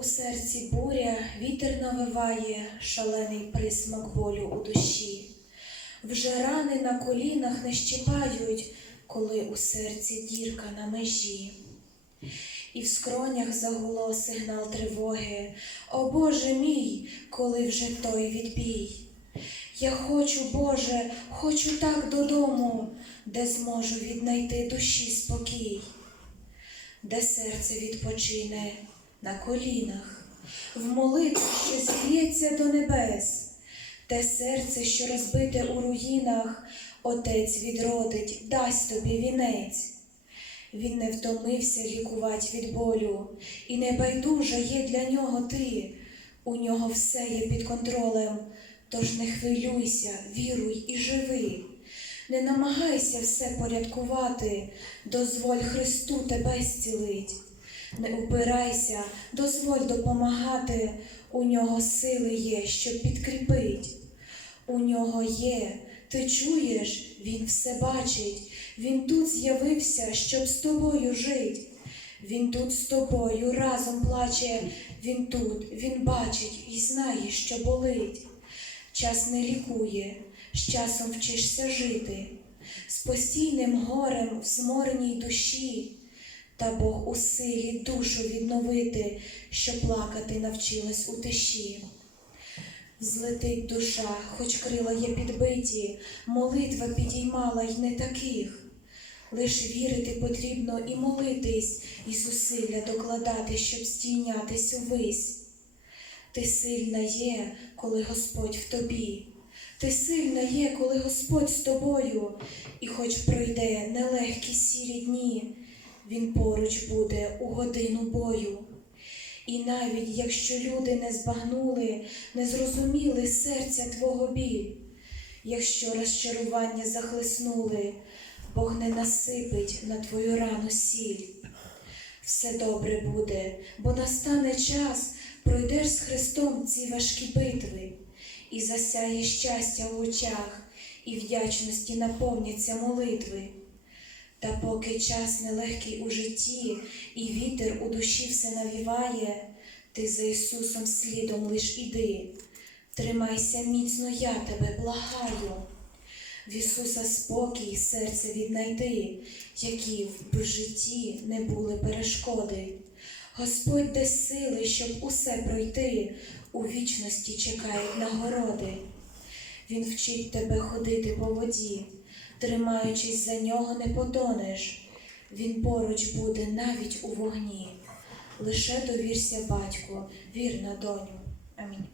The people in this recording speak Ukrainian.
У серці буря, вітер навиває, шалений присмак болю у душі. Вже рани на колінах не щипають, коли у серці дірка на межі. І в скронях загуло сигнал тривоги. О Боже мій, коли вже той відбій. Я хочу, Боже, хочу так додому, де зможу віднайти душі спокій, де серце відпочине на колінах, в молитві, що зіб'ється до небес, те серце, що розбите у руїнах, Отець відродить, дасть тобі вінець. Він не втомився лікувати від болю, і небайдужа є для нього ти. У нього все є під контролем, тож не хвилюйся, віруй і живи. Не намагайся все порядкувати, дозволь Христу тебе зцілить. Не упирайся, дозволь допомагати, у нього сили є, щоб підкріпить. У нього є, ти чуєш, він все бачить, він тут з'явився, щоб з тобою жить. Він тут з тобою разом плаче, він тут, він бачить і знає, що болить. Час не лікує, з часом вчишся жити, з постійним горем в змореній душі, та Бог у силі душу відновити, що плакати навчилась у тиші. Злетить душа, хоч крила є підбиті, молитва підіймала й не таких. Лиш вірити потрібно і молитись, і зусилля докладати, щоб стійнятись увись. Ти сильна є, коли Господь в тобі. Ти сильна є, коли Господь з тобою, і хоч пройде нелегкі сірі дні, Він поруч буде у годину бою. І навіть якщо люди не збагнули, не зрозуміли серця Твого біль, якщо розчарування захлеснули, Бог не насипить на твою рану сіль. Все добре буде, бо настане час, пройдеш з Христом ці важкі битви, і засяє щастя в очах, і вдячності наповняться молитви. Та поки час нелегкий у житті, і вітер у душі все навіває, ти за Ісусом слідом лиш іди. Тримайся міцно, я тебе благаю. В Ісуса спокій серце віднайди, які в житті не були перешкоди. Господь дасть сили, щоб усе пройти, у вічності чекають нагороди. Він вчить тебе ходити по воді, тримаючись за нього, не потонеш. Він поруч буде навіть у вогні. Лише довірся батьку, вірна доню. Амінь.